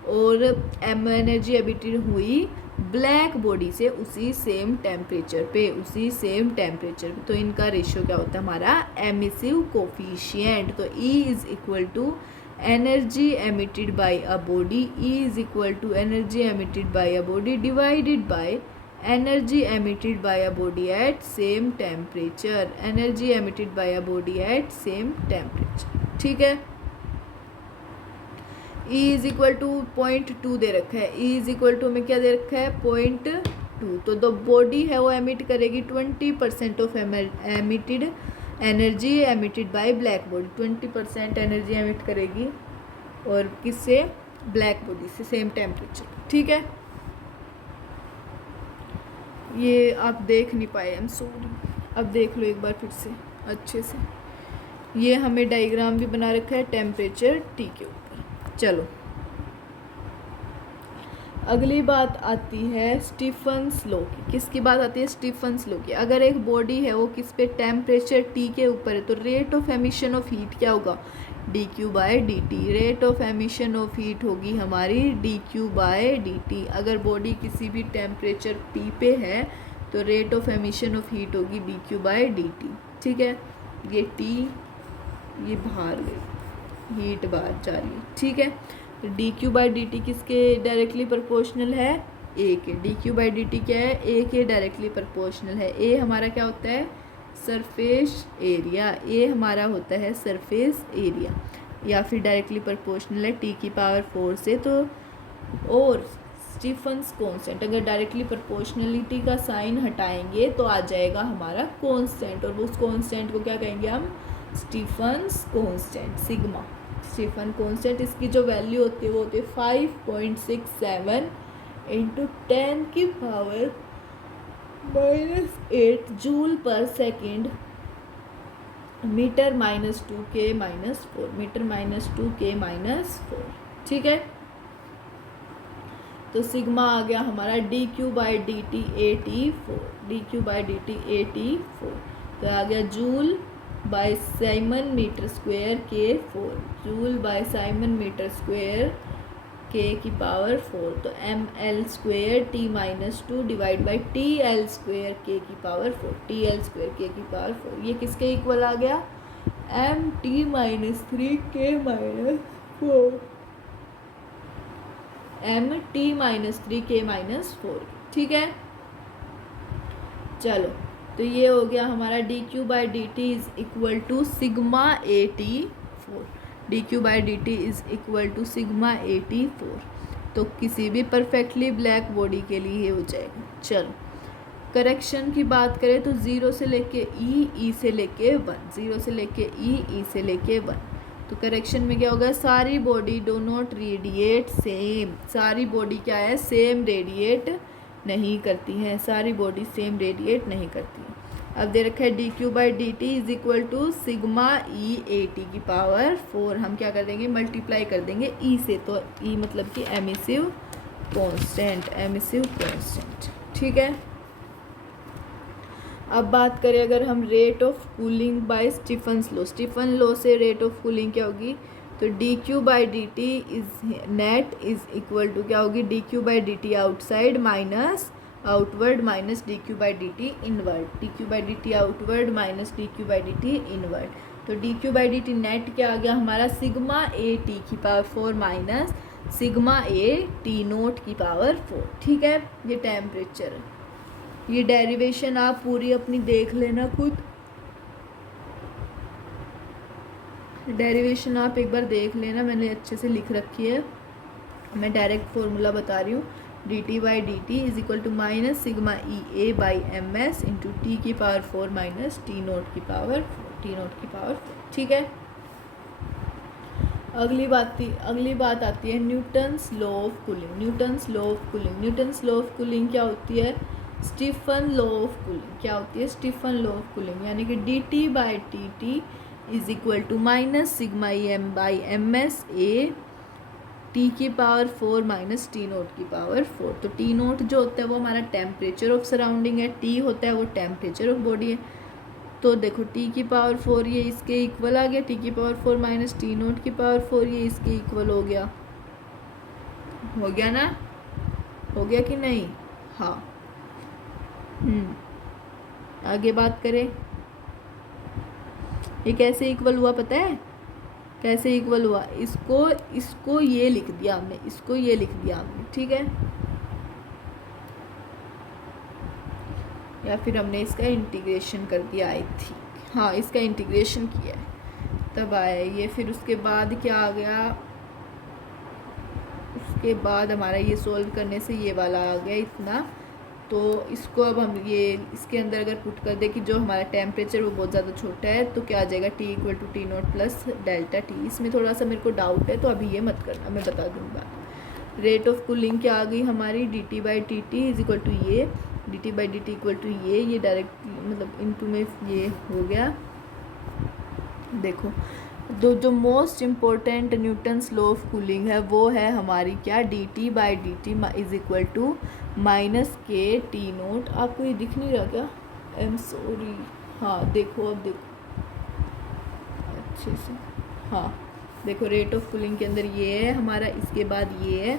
और एनर्जी एमिटेड हुई ब्लैक बॉडी से उसी सेम टेम्परेचर पे, तो इनका रेशियो क्या होता है हमारा, एमिसिव कोफिशिएंट। तो E is equal to energy emitted by a body, E is equal to energy emitted by a body divided by energy emitted by a body at same temperature, energy emitted by a body at same temperature, ठीक है। E is equal to 0.2 दे रखा है, E is equal to में क्या दे रखा है, 0.2। तो द बॉडी है वो एमिट करेगी 20% of emitted energy emitted bye black body, 20% energy emit करेगी, और किससे, ब्लैक बॉडी से, सेम टेम्परेचर, ठीक है। ये आप देख नहीं पाए, आई एम सॉरी, अब देख लो एक बार फिर से अच्छे से। ये हमें डायग्राम भी बना रखा है टेम्परेचर T के ऊपर। चलो अगली बात आती है स्टीफन्स लॉ की। किसकी बात आती है, स्टीफन्स लॉ की। अगर एक बॉडी है वो किस पे, टेम्परेचर T के ऊपर है, तो rate of emission of heat क्या होगा, dQ by dt। Rate of emission of heat होगी हमारी dQ बाय dt। अगर बॉडी किसी भी टेम्परेचर T पे है तो rate of emission of heat होगी dQ बाय dt, ठीक है। ये T ये बाहर गई, हीट बाहर जा रही है, ठीक है। तो D Q by D T किसके डायरेक्टली प्रोपोर्शनल है, ए के। D Q by D T क्या है, ए के डायरेक्टली प्रोपोर्शनल है। ए हमारा क्या होता है, सरफेस एरिया। ए हमारा होता है सरफेस एरिया, या फिर डायरेक्टली प्रोपोर्शनल है टी की पावर 4 से। तो और स्टीफन्स कांस्टेंट, अगर डायरेक्टली प्रोपोर्शनलिटी का साइन हटाएंगे तो आ जाएगा हमारा कांस्टेंट, और उस कांस्टेंट को क्या कहेंगे हम, Stefan's constant, sigma. Stefan constant, इसकी जो वैल्यू होती है वो होती है 5.67 इंटू 10 की power -8 joule per second, metre -2K-4, metre -2K-4, ठीक है। तो सिग्मा आ गया हमारा D Q by D T A T 4, D Q by D T A T 4। तो आ गया joule by Simon metre square K 4, joule by Simon metre square K की पावर 4। तो M L square T -2 divide by T L square K की power 4, T L square K की power 4। ये किसके equal आ गया, एम टी -3 के -4, M T -3 के -4, ठीक है। चलो, तो ये हो गया हमारा D Q by D T is equal to sigma A T 4, D Q by D T is equal to sigma A T 4। तो किसी भी परफेक्टली ब्लैक बॉडी के लिए ये हो जाएगा। चलो, करेक्शन की बात करें तो 0 से लेके ई से लेके 1, 0 से लेके ई से लेके 1। तो करेक्शन में क्या होगा, सारी body do not radiate same, सारी बॉडी क्या है, सेम रेडिएट नहीं करती हैं, सारी बॉडी सेम रेडिएट नहीं करती हैं। अब दे रखा है D Q by D T is equal to sigma E A T की पावर 4। हम क्या कर देंगे, मल्टीप्लाई कर देंगे ई से। तो ई मतलब कि एमिसिव कांस्टेंट, एमिसिव कांस्टेंट, ठीक है। अब बात करें अगर हम rate of cooling by Stefan's law, Stefan law से रेट ऑफ कूलिंग क्या होगी, तो D Q by D T is net is equal to क्या होगी, D Q by D T outside minus outward minus D Q by D T inward, D Q by D T outward minus D Q by D T inward. तो D Q by D T net क्या आ गया हमारा, sigma A T की power 4 minus sigma A T naught की power 4, ठीक है। ये टेम्परेचर है, ये डेरिवेशन आप पूरी अपनी देख लेना खुद, डेरिवेशन आप एक बार देख लेना, मैंने अच्छे से लिख रखी है। मैं डायरेक्ट फॉर्मूला बता रही हूँ, D T by D T is equal to minus sigma E A by M S into T की पावर 4 माइनस टी नोट की पावर 4, टी नोट की पावर 4, ठीक है। अगली बात आती है Newton's law of cooling. Newton's law of cooling, Newton's law of cooling क्या होती है, स्टीफन लॉ ऑफ कूलिंग। क्या होती है, स्टीफन लॉ ऑफ कूलिंग, यानी कि D T by T T is equal to minus sigma E M by M S A T की power 4 minus T naught की पावर 4। तो टी नोट जो होता है वो हमारा टेम्परेचर ऑफ सराउंडिंग है, टी होता है वो टेम्परेचर ऑफ बॉडी है। तो देखो टी की पावर 4 ये इसके इक्वल आ गया, टी की पावर 4 माइनस टी नोट की पावर 4 ये इसके इक्वल हो गया ना, हो गया कि नहीं, हाँ। आगे बात करें, ये कैसे इक्वल हुआ पता है, कैसे इक्वल हुआ, इसको ये लिख दिया हमने, इसको ये लिख दिया हमने, ठीक है, या फिर हमने इसका इंटीग्रेशन कर दिया, आई थिंक, हाँ इसका इंटीग्रेशन किया है तब आया ये। फिर उसके बाद क्या आ गया, उसके बाद हमारा ये सॉल्व करने से ये वाला आ गया इतना। तो इसको अब हम ये इसके अंदर अगर पुट कर दे कि जो हमारा टेम्परेचर वो बहुत ज़्यादा छोटा है, तो क्या आ जाएगा, T equal to T naught plus delta T. इसमें थोड़ा सा मेरे को डाउट है तो अभी ये मत करना, मैं बता दूँगा। रेट ऑफ कूलिंग क्या आ गई हमारी, D T by T T is equal to ये, D T by D T equal to ये डायरेक्ट मतलब इनटू में ये हो गया। देखो जो most important Newton's law of cooling है वो है हमारी क्या, D T by D T is equal to minus K T naught. आपको ये दिख नहीं रहा क्या, आई एम सॉरी, हाँ देखो, अब देखो अच्छे से, हाँ देखो रेट ऑफ कूलिंग के अंदर ये है हमारा, इसके बाद ये है,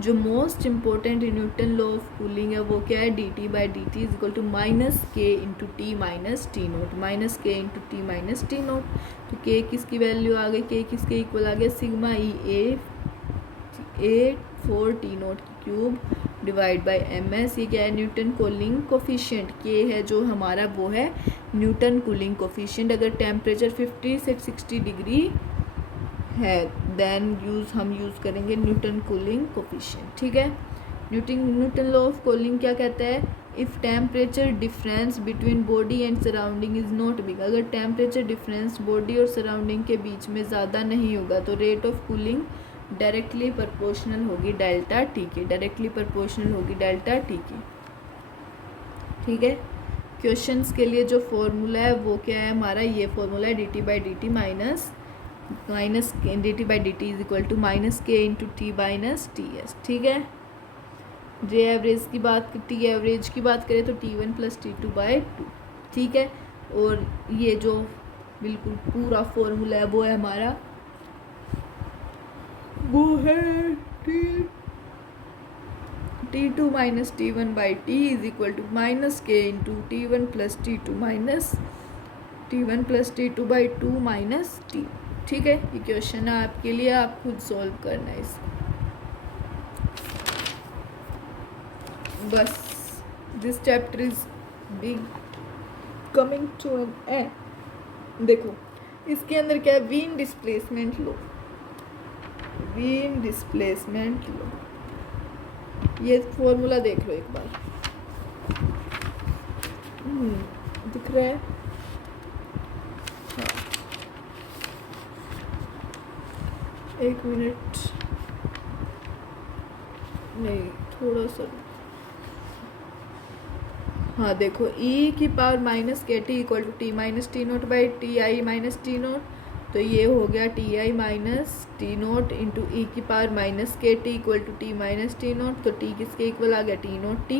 जो most important Newton law of cooling है वो क्या है, D T by D T is equal to minus K into T minus T naught, minus K into T minus T naught. तो के किसकी वैल्यू आ गई, के किसके इक्वल आ गया, sigma E A 4 T naught cube divide by M S. ये क्या है, न्यूटन कूलिंग कोफिशिएंट। के है जो हमारा वो है न्यूटन कूलिंग कोफिशिएंट। अगर टेम्परेचर 50 से 60 डिग्री है देन हम यूज़ करेंगे न्यूटन कूलिंग कोफिशिएंट, ठीक है। न्यूटन लॉ ऑफ कूलिंग क्या कहता है, if temperature difference between body and surrounding is not big. अगर टेम्परेचर डिफरेंस बॉडी और सराउंडिंग के बीच में ज़्यादा नहीं होगा तो rate of cooling directly proportional होगी डेल्टा टी के, डायरेक्टली प्रोपोर्शनल होगी डेल्टा टी की, ठीक है। क्वेश्चंस के लिए जो फॉर्मूला है वो क्या है हमारा, ये फॉर्मूला है D T by D T minus D T by D T is equal to minus K into T minus T S, ठीक है। जे एवरेज की बात, टी एवरेज की बात करें तो T one plus T two by to, ठीक है। और ये जो बिल्कुल पूरा फॉर्मूला है वो है हमारा, वो है T two minus T one by T is equal to minus K into T one plus T two minus T one plus T two by two minus T, ठीक है। ये क्वेश्चन है आपके लिए, आप खुद सॉल्व करना है इसको। बस this chapter is big coming to an end. देखो इसके अंदर क्या है, व्हीन डिस्प्लेसमेंट लो, व्हीन डिस्प्लेसमेंट लो, ये फॉर्मूला देख लो एक बार, दिख रहा है, हाँ। एक मिनट, नहीं थोड़ा सा, हाँ देखो e की power minus K T equal to T minus T naught by T I minus T naught. तो ये हो गया T I minus T naught into E की power minus K T equal to T minus T naught. तो T किसके equal आ गया, T naught T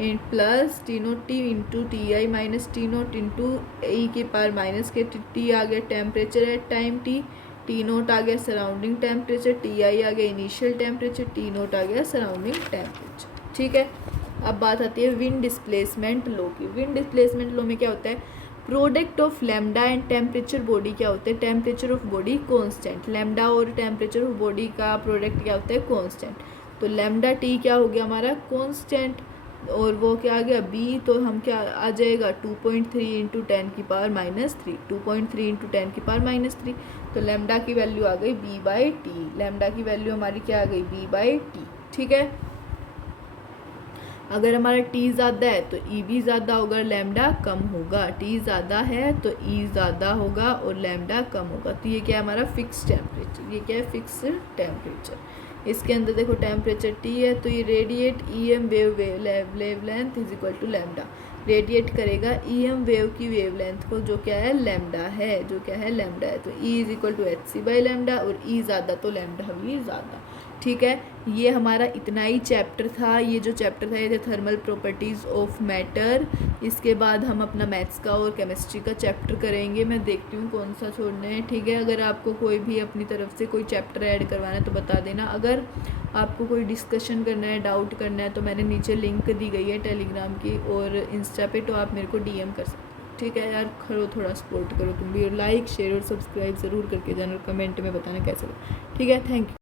in plus T naught T into T I minus T naught into E की power minus K T आ गया temperature at time T naught आ गया surrounding temperature, T I आ गया initial temperature, T naught आ गया surrounding temperature, ठीक है। अब बात आती है विंड डिस्प्लेसमेंट लो की। विंड डिस्प्लेसमेंट लो में क्या होता है, product of lambda and temperature body क्या होता है, temperature of body constant. Lambda और टेम्परेचर ऑफ बॉडी का प्रोडक्ट क्या होता है, कांस्टेंट। तो लैम्डा टी क्या हो गया हमारा, कांस्टेंट, और वो क्या आ गया बी, तो हम क्या आ जाएगा 2.3 इंटू 10 की पावर माइनस 3, 2.3 इंटू 10 की पावर माइनस 3। तो लैम्डा की वैल्यू आ गई बी बाई टी, लैम्डा की वैल्यू हमारी क्या आ गई बी बाई टी, ठीक है। अगर हमारा टी ज़्यादा है तो ई भी ज़्यादा होगा, लैम्डा कम होगा। टी ज़्यादा है तो ई ज़्यादा होगा और लैम्डा कम होगा। तो ये क्या है हमारा फिक्स टेम्परेचर, ये क्या है फिक्स टेम्परेचर। इसके अंदर देखो टेम्परेचर टी है तो ये radiate E M wavelength is equal to lambda, radiate करेगा ई एम वेव की वेव लेंथ को जो क्या है लैम्डा है, जो क्या है लैम्डा है। तो E is equal to H C by lambda, और ई ज़्यादा तो लैम्डा भी ज़्यादा, ठीक है। ये हमारा इतना ही चैप्टर था। ये जो चैप्टर था ये थे थर्मल प्रॉपर्टीज़ ऑफ मैटर। इसके बाद हम अपना मैथ्स का और केमिस्ट्री का चैप्टर करेंगे। मैं देखती हूँ कौन सा छोड़ना है, ठीक है। अगर आपको कोई भी अपनी तरफ से कोई चैप्टर ऐड करवाना है तो बता देना। अगर आपको कोई डिस्कशन करना है, डाउट करना है, तो मैंने नीचे लिंक दी गई है टेलीग्राम की और इंस्टा पे, तो आप मेरे को DM कर सकते हो, ठीक है यार। करो थोड़ा सपोर्ट करो तुम भी, और लाइक शेयर और सब्सक्राइब ज़रूर करके जाना और कमेंट में बताना कैसे हो, ठीक है। Thank you.